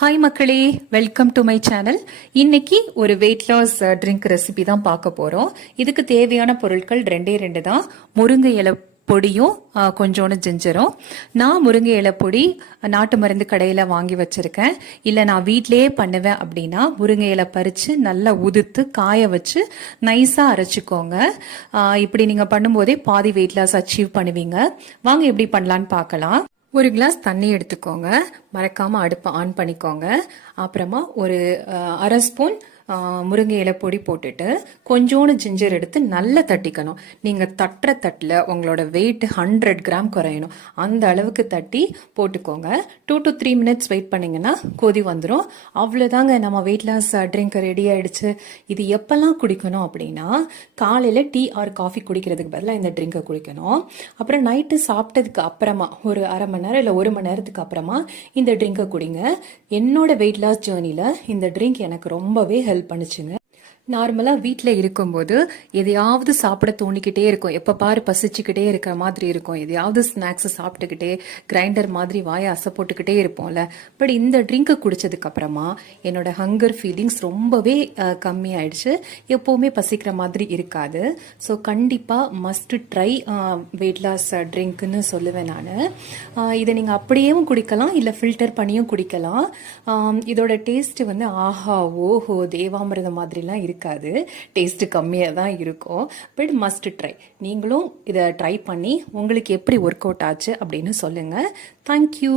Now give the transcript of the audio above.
Hi மக்களே, welcome to my channel. இன்னைக்கு ஒரு வெயிட் லாஸ் ட்ரிங்க் ரெசிபி தான் பார்க்க போறோம். இதுக்கு தேவையான பொருட்கள் ரெண்டே தான். முருங்கை இலை பொடியும் கொஞ்சோண்டு ஜிஞ்சரும். நான் முருங்கை இலை பொடி நாட்டு மருந்து கடையில் வாங்கி வச்சிருக்கேன். இல்லை நான் வீட்டிலேயே பண்ணுவேன் அப்படின்னா முருங்கை இலை பறித்து நல்லா உதுத்து காய வச்சு நைஸாக அரைச்சிக்கோங்க. இப்படி நீங்கள் பண்ணும்போதே பாதி வெயிட் லாஸ் அச்சீவ் பண்ணுவீங்க. வாங்க எப்படி பண்ணலான்னு பார்க்கலாம். ஒரு கிளாஸ் தண்ணி எடுத்துக்கோங்க. மறக்காம அடுப்பை ஆன் பண்ணிக்கோங்க. அப்புறமா ஒரு அரை ஸ்பூன் முருங்கை இலை பொடி போட்டுட்டு கொஞ்சோண்டு ஜிஞ்சர் எடுத்து நல்லா தட்டிக்கணும். நீங்கள் தட்டுற தட்டில் உங்களோட வெயிட் 100 கிராம் குறையணும். அந்த அளவுக்கு தட்டி போட்டுக்கோங்க. 2 to 3 minutes வெயிட் பண்ணிங்கன்னா கொதி வந்துடும். அவ்வளோதாங்க, நம்ம வெயிட் லாஸ் ட்ரிங்க் ரெடி ஆயிடுச்சு. இது எப்பெல்லாம் குடிக்கணும் அப்படின்னா, காலையில் டீ ஆர் காஃபி குடிக்கிறதுக்கு பதிலாக இந்த ட்ரிங்கை குடிக்கணும். அப்புறம் நைட்டு சாப்பிட்டதுக்கு அப்புறமா ஒரு அரை மணி நேரம் இல்லை 1 மணி நேரத்துக்கு அப்புறமா இந்த ட்ரிங்கை குடிங்க. என்னோட வெயிட் லாஸ் ஜேர்னியில் இந்த ட்ரிங்க் எனக்கு ரொம்பவே ஹெல்ப் பண்ணுச்சுங்க. நார்மலாக வீட்டில் இருக்கும்போது எதையாவது சாப்பிட தோணிக்கிட்டே இருக்கும். எப்போ பாரு பசிச்சுக்கிட்டே இருக்கிற மாதிரி இருக்கும். எதையாவது ஸ்நாக்ஸை சாப்பிட்டுக்கிட்டே கிரைண்டர் மாதிரி வாயை அசை போட்டுக்கிட்டே இருப்போம்ல. பட் இந்த ட்ரிங்க்கை குடிச்சதுக்கு அப்புறமா என்னோட ஹங்கர் ஃபீலிங்ஸ் ரொம்பவே கம்மியாயிடுச்சு. எப்போவுமே பசிக்கிற மாதிரி இருக்காது. ஸோ கண்டிப்பாக மஸ்ட் ட்ரை வெயிட் லாஸ் ட்ரிங்க்னு சொல்லுவேன் நான். இதை நீங்கள் அப்படியேவும் குடிக்கலாம், இல்லை ஃபில்டர் பண்ணியும் குடிக்கலாம். இதோட டேஸ்ட் வந்து ஆஹா ஓஹோ தேவாமிரதம் மாதிரிலாம் இருக்காது. டேஸ்ட் கம்மியாக தான் இருக்கும். But must try. நீங்களும் இதை ட்ரை பண்ணி உங்களுக்கு எப்படி ஒர்க் அவுட் ஆச்சு அப்படின்னு சொல்லுங்க. தேங்க்யூ.